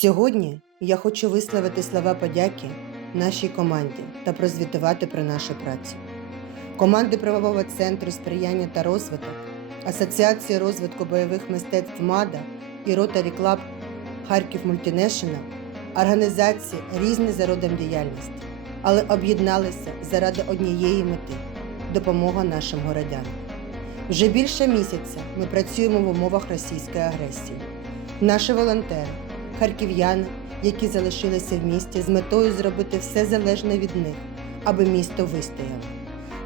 Сьогодні я хочу висловити слова подяки нашій команді та прозвітувати про нашу працю. Команди правового центру сприяння та розвиток, Асоціації розвитку бойових мистецтв МАДА і Rotary Club Харків Мультінешнл організації різні за родом діяльності, але об'єдналися заради однієї мети допомога нашим городянам. Вже більше місяця ми працюємо в умовах російської агресії. Наші волонтери, харків'яни, які залишилися в місті з метою зробити все залежне від них, аби місто вистояло.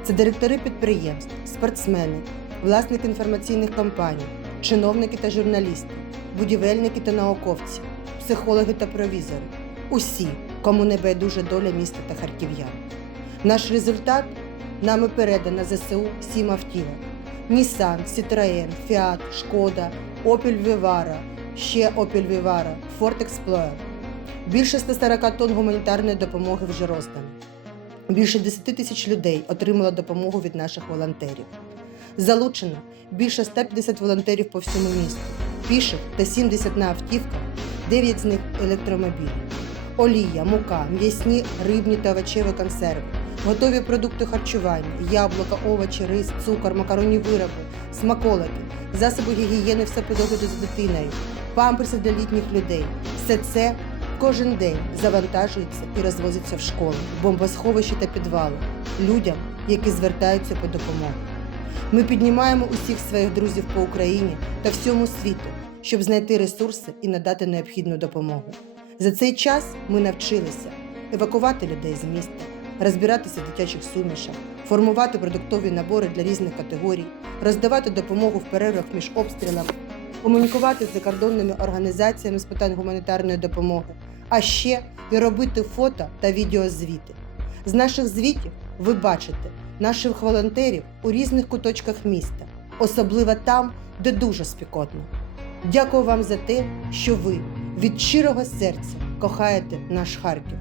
Це директори підприємств, спортсмени, власники інформаційних компаній, чиновники та журналісти, будівельники та науковці, психологи та провізори усі, кому не байдужа доля міста та харків'ян. Наш результат нами передано ЗСУ сім автівок. Nissan, Citroën, Fiat, Шкода, Opel Vivara, ще Opel Vivara, Ford Explorer. Більше 140 тонн гуманітарної допомоги вже роздано. Більше 10 тисяч людей отримало допомогу від наших волонтерів. Залучено більше 150 волонтерів по всьому місту, піших та 70 на автівках, 9 з них електромобілі. Олія, мука, м'ясні, рибні та овочеві консерви, готові продукти харчування, яблука, овочі, рис, цукор, макаронні вироби, смаколики, засоби гігієни все всеподогляду з дитиною, памперси для літніх людей. Все це кожен день завантажується і розвозиться в школи, бомбосховища та підвали людям, які звертаються по допомогу. Ми піднімаємо усіх своїх друзів по Україні та всьому світу, щоб знайти ресурси і надати необхідну допомогу. За цей час ми навчилися евакувати людей з міста, розбиратися в дитячих сумішах, формувати продуктові набори для різних категорій, роздавати допомогу в перервах між обстрілами, комунікувати з закордонними організаціями з питань гуманітарної допомоги, а ще і робити фото та відеозвіти. З наших звітів ви бачите наших волонтерів у різних куточках міста, особливо там, де дуже спекотно. Дякую вам за те, що ви від щирого серця кохаєте наш Харків.